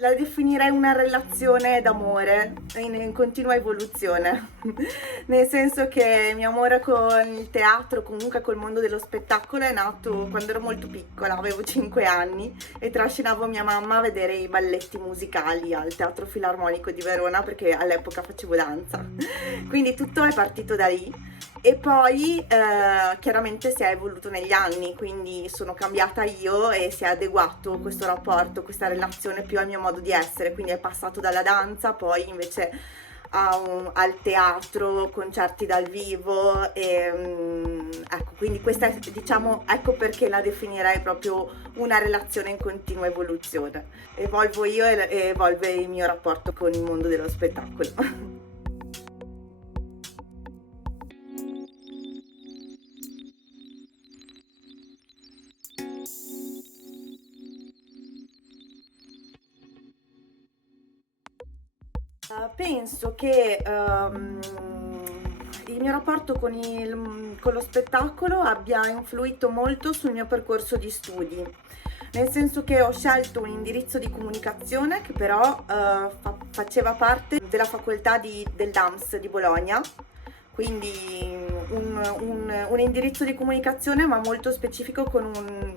La definirei una relazione d'amore in continua evoluzione, nel senso che il mio amore con il teatro, comunque col mondo dello spettacolo, è nato quando ero molto piccola, avevo 5 anni e trascinavo mia mamma a vedere i balletti musicali al Teatro Filarmonico di Verona perché all'epoca facevo danza. Quindi tutto è partito da lì. E poi chiaramente si è evoluto negli anni, quindi sono cambiata io e si è adeguato questo rapporto, questa relazione più al mio modo di essere, quindi è passato dalla danza, poi invece al teatro, concerti dal vivo e ecco, quindi questa è, diciamo, ecco perché la definirei proprio una relazione in continua evoluzione. Evolvo io e evolve il mio rapporto con il mondo dello spettacolo. Penso che il mio rapporto con lo spettacolo abbia influito molto sul mio percorso di studi, nel senso che ho scelto un indirizzo di comunicazione che però faceva parte della facoltà del DAMS di Bologna, quindi un indirizzo di comunicazione ma molto specifico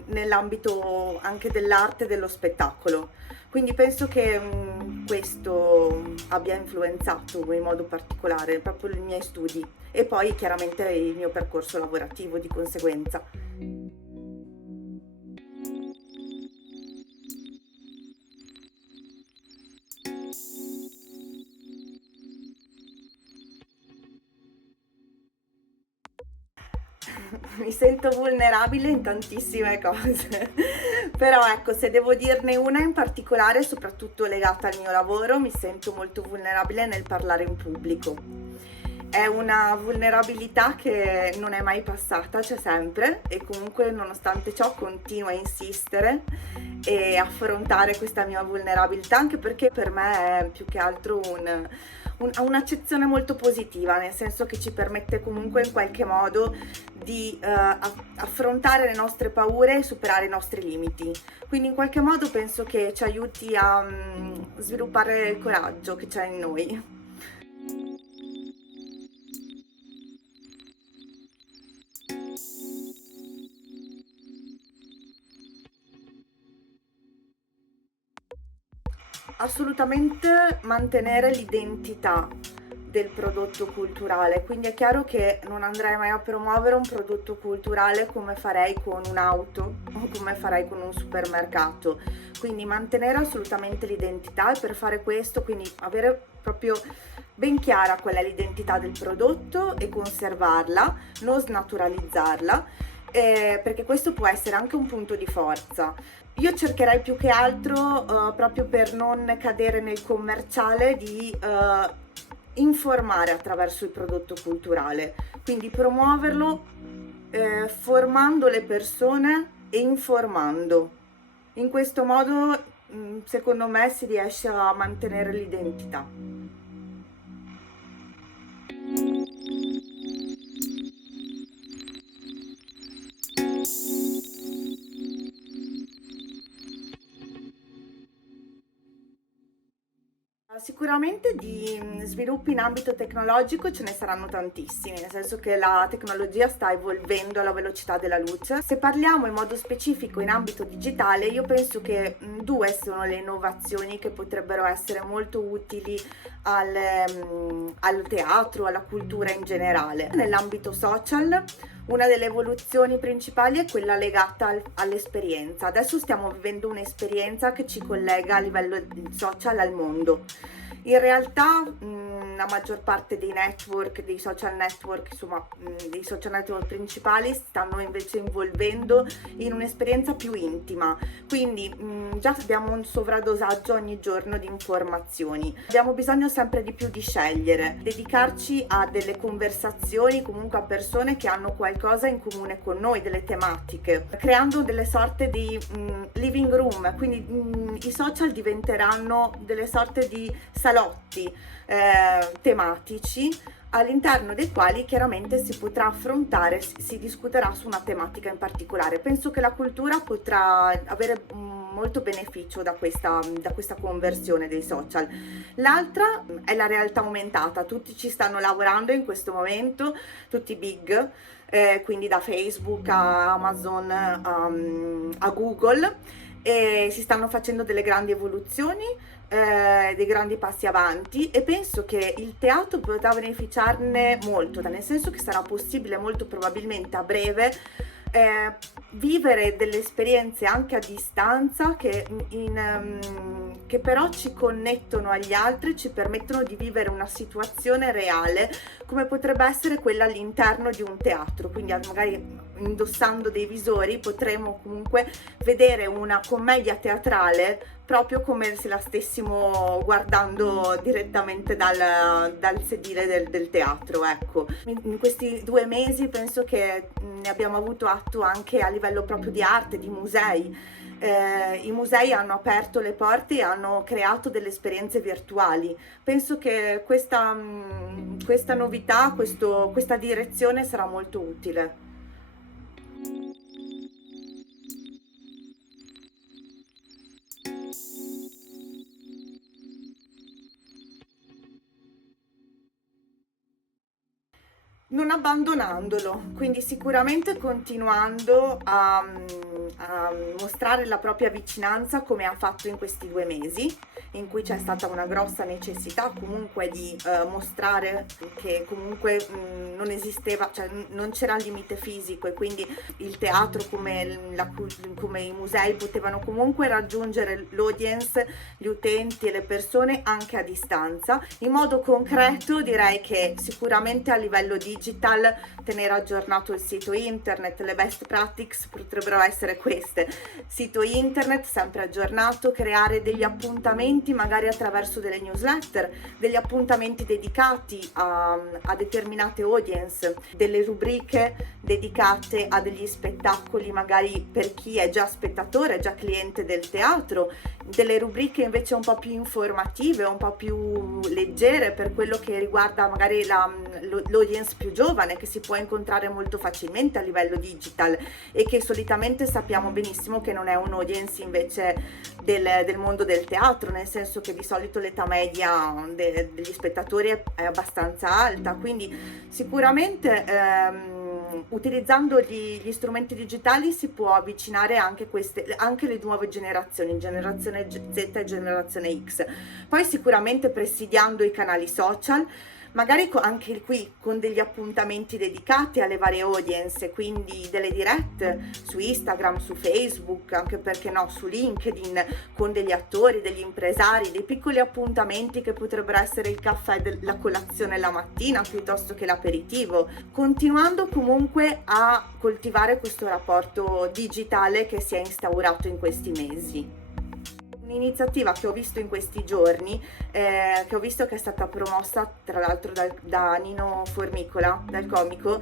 nell'ambito anche dell'arte e dello spettacolo. Quindi penso che questo abbia influenzato in modo particolare proprio i miei studi e poi chiaramente il mio percorso lavorativo di conseguenza. Mi sento vulnerabile in tantissime cose, però ecco, se devo dirne una in particolare, soprattutto legata al mio lavoro, mi sento molto vulnerabile nel parlare in pubblico. È una vulnerabilità che non è mai passata, c'è sempre e comunque nonostante ciò continuo a insistere e affrontare questa mia vulnerabilità, anche perché per me è più che altro ha un'accezione molto positiva, nel senso che ci permette comunque in qualche modo di affrontare le nostre paure e superare i nostri limiti. Quindi in qualche modo penso che ci aiuti a sviluppare il coraggio che c'è in noi. Assolutamente mantenere l'identità del prodotto culturale, quindi è chiaro che non andrei mai a promuovere un prodotto culturale come farei con un'auto o come farei con un supermercato, quindi mantenere assolutamente l'identità e per fare questo, quindi avere proprio ben chiara qual è l'identità del prodotto e conservarla, non snaturalizzarla, perché questo può essere anche un punto di forza. Io cercherei più che altro, proprio per non cadere nel commerciale, di informare attraverso il prodotto culturale, quindi promuoverlo formando le persone e informando. In questo modo, secondo me, si riesce a mantenere l'identità. Sicuramente di sviluppi in ambito tecnologico ce ne saranno tantissimi, nel senso che la tecnologia sta evolvendo alla velocità della luce. Se parliamo in modo specifico in ambito digitale, io penso che due sono le innovazioni che potrebbero essere molto utili al teatro, alla cultura in generale. Nell'ambito social, una delle evoluzioni principali è quella legata all'esperienza. Adesso stiamo vivendo un'esperienza che ci collega a livello social al mondo. In realtà la maggior parte dei network, dei social network, insomma dei social network principali stanno invece involvendo in un'esperienza più intima, quindi già abbiamo un sovradosaggio ogni giorno di informazioni, abbiamo bisogno sempre di più di scegliere, dedicarci a delle conversazioni, comunque a persone che hanno qualcosa in comune con noi, delle tematiche, creando delle sorte di living room, quindi i social diventeranno delle sorte di salotti tematici all'interno dei quali chiaramente si potrà affrontare, si discuterà su una tematica in particolare. Penso che la cultura potrà avere molto beneficio da questa conversione dei social. L'altra è la realtà aumentata, tutti ci stanno lavorando in questo momento, tutti i big, quindi da Facebook a Amazon a Google, e si stanno facendo delle grandi evoluzioni, dei grandi passi avanti, e penso che il teatro potrà beneficiarne molto, nel senso che sarà possibile molto probabilmente a breve vivere delle esperienze anche a distanza che però ci connettono agli altri, ci permettono di vivere una situazione reale come potrebbe essere quella all'interno di un teatro. Quindi magari indossando dei visori potremo comunque vedere una commedia teatrale proprio come se la stessimo guardando direttamente dal sedile del teatro, ecco. In questi 2 mesi penso che ne abbiamo avuto atto anche a livello proprio di arte, di musei. I musei hanno aperto le porte e hanno creato delle esperienze virtuali. Penso che questa novità, questa direzione sarà molto utile. Non abbandonandolo, quindi sicuramente continuando a mostrare la propria vicinanza come ha fatto in questi 2 mesi, in cui c'è stata una grossa necessità comunque di mostrare che comunque non esisteva, cioè non c'era limite fisico, e quindi il teatro come i musei potevano comunque raggiungere l'audience, gli utenti e le persone anche a distanza. In modo concreto direi che sicuramente a livello digital tenere aggiornato il sito internet, le best practices potrebbero essere queste: sito internet sempre aggiornato, creare degli appuntamenti magari attraverso delle newsletter, degli appuntamenti dedicati a determinate audience, delle rubriche dedicate a degli spettacoli magari per chi è già spettatore, già cliente del teatro, delle rubriche invece un po' più informative, un po' più leggere per quello che riguarda magari l'audience più giovane, che si può incontrare molto facilmente a livello digital e che solitamente sappiamo benissimo che non è un audience invece del mondo del teatro, nel senso che di solito l'età media degli spettatori è abbastanza alta. Quindi sicuramente utilizzando gli strumenti digitali si può avvicinare anche le nuove generazioni, generazione Z e generazione X. Poi sicuramente presidiando i canali social, magari anche qui con degli appuntamenti dedicati alle varie audience, quindi delle dirette su Instagram, su Facebook, anche perché no, su LinkedIn, con degli attori, degli impresari, dei piccoli appuntamenti che potrebbero essere il caffè, la colazione la mattina piuttosto che l'aperitivo, continuando comunque a coltivare questo rapporto digitale che si è instaurato in questi mesi. Un'iniziativa che ho visto in questi giorni, che ho visto che è stata promossa tra l'altro da Nino Formicola, dal comico,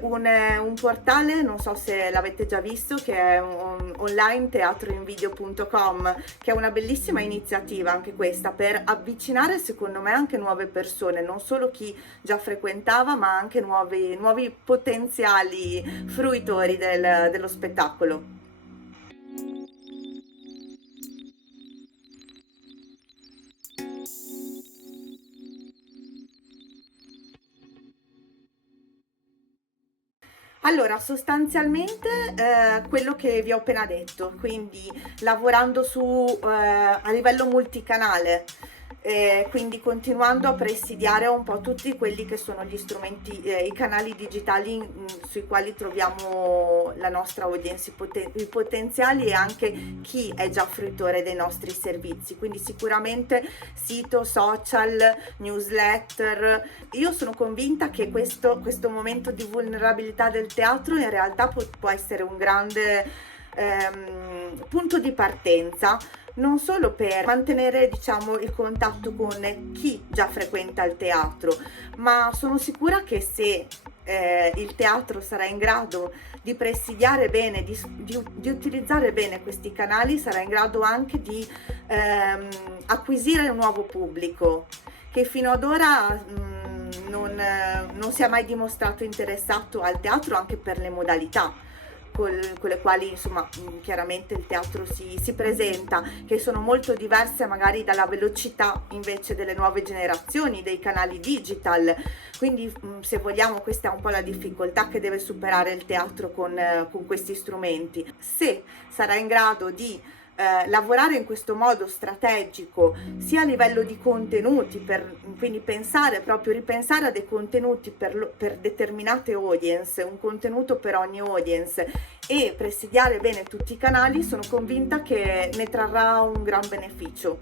un portale, non so se l'avete già visto, che è online teatroinvideo.com, che è una bellissima iniziativa anche questa per avvicinare secondo me anche nuove persone, non solo chi già frequentava ma anche nuovi potenziali fruitori dello spettacolo. Allora, sostanzialmente quello che vi ho appena detto, quindi lavorando a livello multicanale, quindi continuando a presidiare un po' tutti quelli che sono gli strumenti, i canali digitali sui quali troviamo la nostra audience, i potenziali e anche chi è già fruitore dei nostri servizi, quindi sicuramente sito, social, newsletter. Io sono convinta che questo momento di vulnerabilità del teatro in realtà può essere un grande punto di partenza, non solo per mantenere, diciamo, il contatto con chi già frequenta il teatro, ma sono sicura che se il teatro sarà in grado di presidiare bene, di utilizzare bene questi canali, sarà in grado anche di acquisire un nuovo pubblico che fino ad ora non si è mai dimostrato interessato al teatro, anche per le modalità. con le quali insomma chiaramente il teatro si presenta, che sono molto diverse magari dalla velocità invece delle nuove generazioni, dei canali digital. Quindi se vogliamo questa è un po' la difficoltà che deve superare il teatro con questi strumenti. Se sarà in grado di lavorare in questo modo strategico sia a livello di contenuti, quindi ripensare a dei contenuti per determinate audience, un contenuto per ogni audience, e presidiare bene tutti i canali, sono convinta che ne trarrà un gran beneficio.